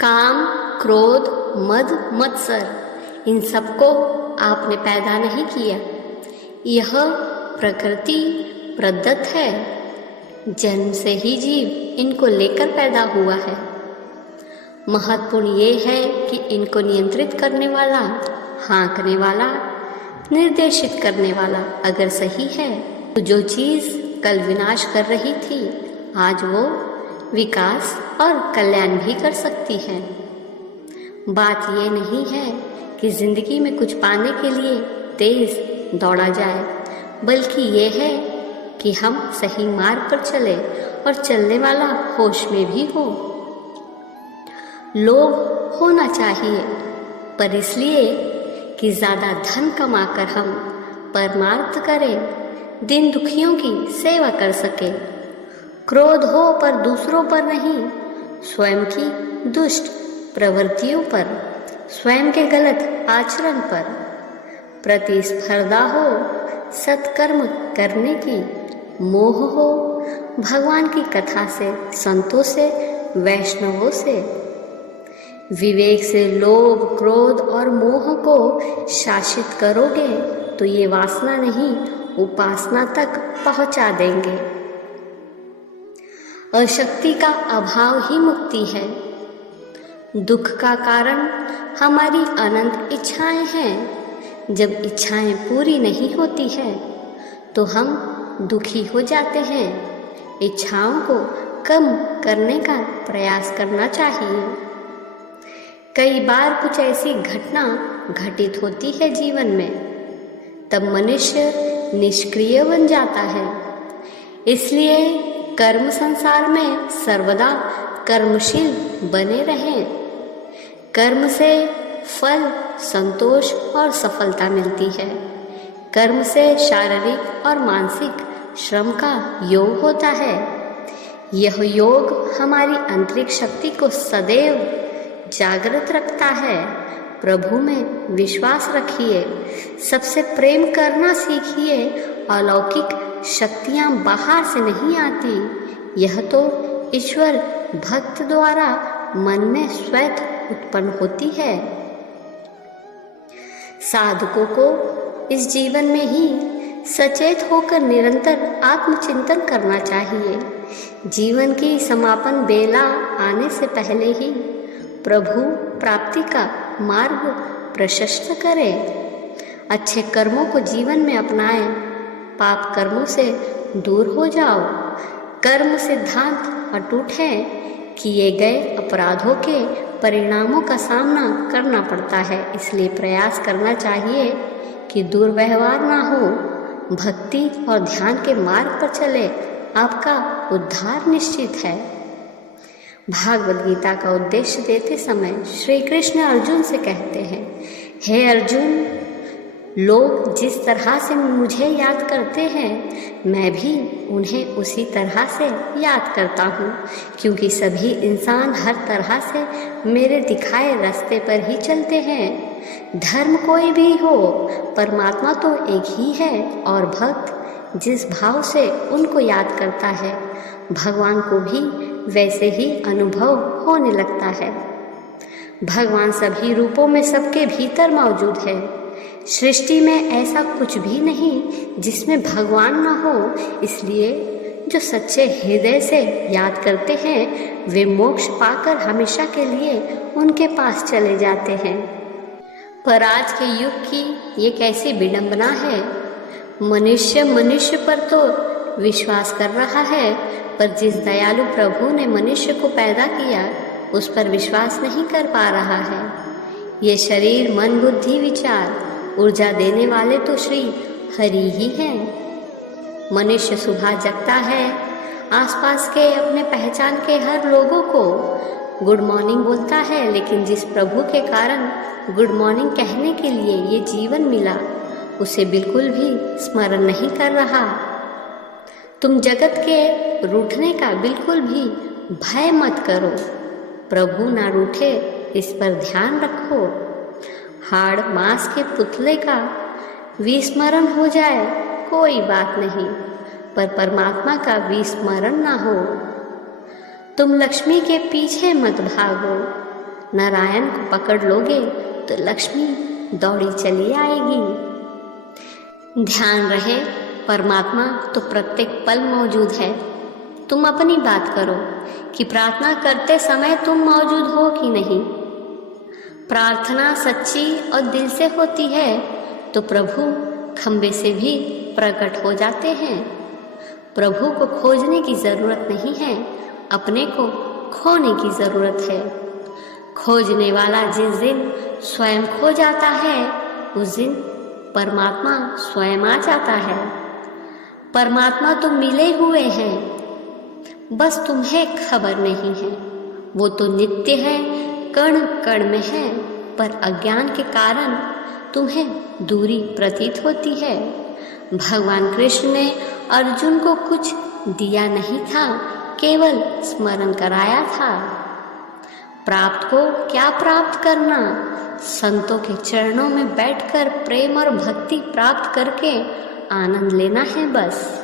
काम, क्रोध, मद, मत्सर, इन सबको आपने पैदा नहीं किया। यह प्रकृति प्रदत्त है। जन्म से ही जीव इनको लेकर पैदा हुआ है। महत्वपूर्ण ये है कि इनको नियंत्रित करने वाला, हाँकने वाला, निर्देशित करने वाला अगर सही है तो जो चीज़ कल विनाश कर रही थी आज वो विकास और कल्याण भी कर सकती है। बात ये नहीं है कि जिंदगी में कुछ पाने के लिए तेज दौड़ा जाए, बल्कि ये है कि हम सही मार्ग पर चले और चलने वाला होश में भी हो। लोभ होना चाहिए, पर इसलिए कि ज़्यादा धन कमाकर हम परमार्थ करें, दिन दुखियों की सेवा कर सके। क्रोध हो पर दूसरों पर नहीं, स्वयं की दुष्ट प्रवृत्तियों पर, स्वयं के गलत आचरण पर। प्रतिस्पर्धा हो सत्कर्म करने की, मोह हो भगवान की कथा से, संतों से, वैष्णवों से। विवेक से लोभ, क्रोध और मोह को शासित करोगे तो ये वासना नहीं उपासना तक पहुंचा देंगे। अशक्ति का अभाव ही मुक्ति है। दुख का कारण हमारी अनंत इच्छाएं हैं। जब इच्छाएं पूरी नहीं होती है तो हम दुखी हो जाते हैं। इच्छाओं को कम करने का प्रयास करना चाहिए। कई बार कुछ ऐसी घटना घटित होती है जीवन में, तब मनुष्य निष्क्रिय बन जाता है। इसलिए कर्म संसार में सर्वदा कर्मशील बने रहें। कर्म से फल, संतोष और सफलता मिलती है। कर्म से शारीरिक और मानसिक श्रम का योग होता है। यह योग हमारी आंतरिक शक्ति को सदैव जागृत रखता है। प्रभु में विश्वास रखिए, सबसे प्रेम करना सीखिए। अलौकिक शक्तियाँ बाहर से नहीं आती, यह तो ईश्वर भक्त द्वारा मन में स्वतः उत्पन्न होती है। साधकों को इस जीवन में ही सचेत होकर निरंतर आत्मचिंतन करना चाहिए। जीवन की समापन बेला आने से पहले ही प्रभु प्राप्ति का मार्ग प्रशस्त करें। अच्छे कर्मों को जीवन में अपनाएं, पाप कर्मों से दूर हो जाओ। कर्म सिद्धांत अटूट है, किए गए अपराधों के परिणामों का सामना करना पड़ता है। इसलिए प्रयास करना चाहिए कि दुर्व्यवहार ना हो, भक्ति और ध्यान के मार्ग पर चले। आपका उद्धार निश्चित है। भागवत गीता का उद्देश्य देते समय श्री कृष्ण अर्जुन से कहते हैं, हे अर्जुन, लोग जिस तरह से मुझे याद करते हैं मैं भी उन्हें उसी तरह से याद करता हूँ, क्योंकि सभी इंसान हर तरह से मेरे दिखाए रास्ते पर ही चलते हैं। धर्म कोई भी हो, परमात्मा तो एक ही है और भक्त जिस भाव से उनको याद करता है भगवान को भी वैसे ही अनुभव होने लगता है। भगवान सभी रूपों में सबके भीतर मौजूद है। सृष्टि में ऐसा कुछ भी नहीं जिसमें भगवान न हो। इसलिए जो सच्चे हृदय से याद करते हैं वे मोक्ष पाकर हमेशा के लिए उनके पास चले जाते हैं। पर आज के युग की ये कैसी विडंबना है। मनुष्य पर तो विश्वास कर रहा है, पर जिस दयालु प्रभु ने मनुष्य को पैदा किया उस पर विश्वास नहीं कर पा रहा है। ये शरीर, मन, बुद्धि, विचार, ऊर्जा देने वाले तो श्री हरि ही हैं। मनुष्य सुबह जगता है, आसपास के अपने पहचान के हर लोगों को गुड मॉर्निंग बोलता है, लेकिन जिस प्रभु के कारण गुड मॉर्निंग कहने के लिए ये जीवन मिला उसे बिल्कुल भी स्मरण नहीं कर रहा। तुम जगत के रूठने का बिल्कुल भी भय मत करो। प्रभु ना रूठे इस पर ध्यान रखो। हाड़ मांस के पुतले का विस्मरण हो जाए कोई बात नहीं, पर परमात्मा का विस्मरण ना हो। तुम लक्ष्मी के पीछे मत भागो, नारायण को पकड़ लोगे तो लक्ष्मी दौड़ी चली आएगी। ध्यान रहे, परमात्मा तो प्रत्येक पल मौजूद है। तुम अपनी बात करो कि प्रार्थना करते समय तुम मौजूद हो कि नहीं। प्रार्थना सच्ची और दिल से होती है तो प्रभु खंबे से भी प्रकट हो जाते हैं। प्रभु को खोजने की ज़रूरत नहीं है, अपने को खोने की ज़रूरत है। खोजने वाला जिस दिन स्वयं खो जाता है, उस दिन परमात्मा स्वयं आ जाता है। परमात्मा तो मिले हुए हैं, बस तुम्हें खबर नहीं है। वो तो नित्य है, कण कण में है, पर अज्ञान के कारण तुम्हें दूरी प्रतीत होती है। भगवान कृष्ण ने अर्जुन को कुछ दिया नहीं था, केवल स्मरण कराया था। प्राप्त को क्या प्राप्त करना, संतों के चरणों में बैठकर प्रेम और भक्ति प्राप्त करके आनंद लेना है बस।